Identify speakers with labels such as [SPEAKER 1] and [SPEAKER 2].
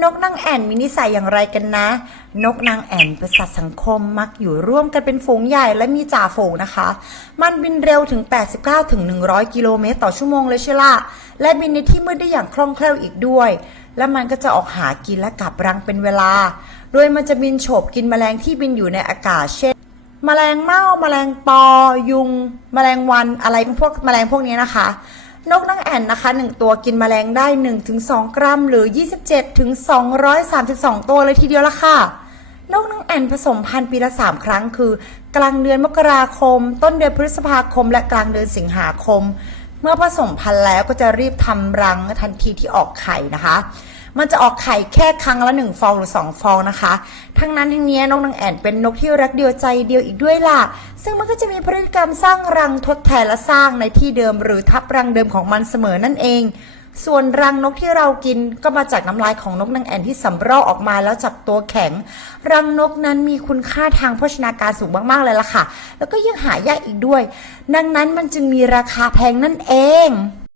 [SPEAKER 1] นกนางแอ่นมีนิสัยอย่างไรกันนะ นกนางแอ่นเป็นสัตว์สังคมมักอยู่ร่วมกันเป็นฝูงใหญ่และมีจ่าฝูงนะคะ มันบินเร็วถึง 89ถึง100 กิโลเมตรต่อชั่วโมงเลยใช่ล่ะและบินในที่มืดได้อย่างคล่องแคล่วอีกด้วย และมันก็จะออกหากินและกลับรังเป็นเวลา โดยมันจะบินโฉบกินแมลงที่บินอยู่ในอากาศเช่นแมลงเม่าแมลงปอ ยุง แมลงวันอะไรพวกแมลงพวกนี้นะคะ นกนางแอ่นนะคะ 1 ตัวกินแมลงได้ 1-2 กรัม หรือ 27-232 ตัวเลยทีเดียวละค่ะ นกนางแอ่นผสมพันธุ์ปีละ 3 ครั้งคือ กลางเดือนมกราคม ต้นเดือนพฤษภาคม และกลางเดือนสิงหาคม เมื่อผสมพันธุ์แล้วก็จะรีบทำรังทันทีที่ออกไข่นะคะ มันจะออกไข่แค่ครั้งละหนึ่งฟองหรือสองฟองนะคะ ทั้งนั้นทั้งนี้นกนางแอ่นเป็นนกที่รักเดียวใจเดียวอีกด้วยล่ะ ซึ่งมันก็จะมีพฤติกรรมสร้างรังทดแทนและสร้างในที่เดิมหรือทับรังเดิมของมันเสมอนั่นเอง ส่วนรังนกที่เรากินก็มาจากน้ำลายของนกนางแอ่นที่สำรอกออกมาแล้วจับตัวแข็ง รังนกนั้นมีคุณค่าทางโภชนาการสูงมากๆเลยล่ะค่ะ แล้วก็ยังหายากอีกด้วย ดังนั้นมันจึงมีราคาแพงนั่นเอง